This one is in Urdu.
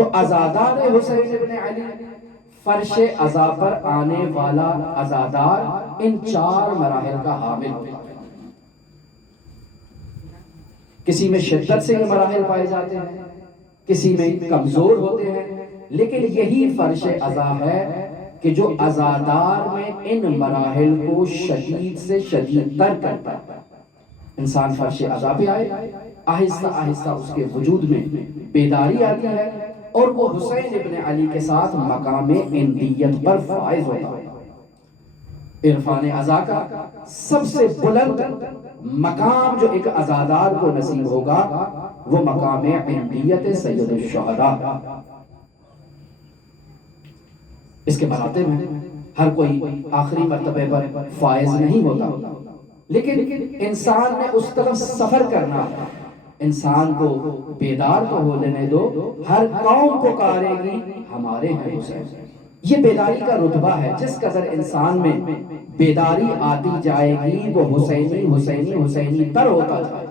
تو عزادار حسین ابن علی، فرش عزا پر آنے والا عزادار، ان 4 مراحل کا حامل ہوتا ہے۔ کسی میں شدت سے یہ مراحل پائے جاتے ہیں، کسی میں کمزور ہوتے ہیں، لیکن یہی فرش عزا ہے کہ جو عزادار میں ان مراحل کو شدید سے شدید تر کرتا ہے۔ انسان فرش عزا پہ آئے، آہستہ آہستہ اس کے وجود میں بیداری آتی ہے، اور وہ حسین ابن علی کے ساتھ مقام اندیت پر فائز ہوتا ہے۔ عرفان عزا کا سب سے بلند مقام جو ایک عزادار کو نصیب ہوگا وہ مقام اندیت سید الشہداء۔ اس کے مراتب ہیں، ہر کوئی آخری مرتبے پر فائز نہیں ہوتا، لیکن انسان نے اس طرف سفر کرنا ہے۔ انسان کو بیدار تو ہو لینے دو، ہر قوم پکارے گی ہمارے ہیں حسین۔ یہ بیداری کا رتبہ ہے، جس قدر انسان میں بیداری آتی جائے گی وہ حسینی حسینی حسینی تر ہوتا جائے گا۔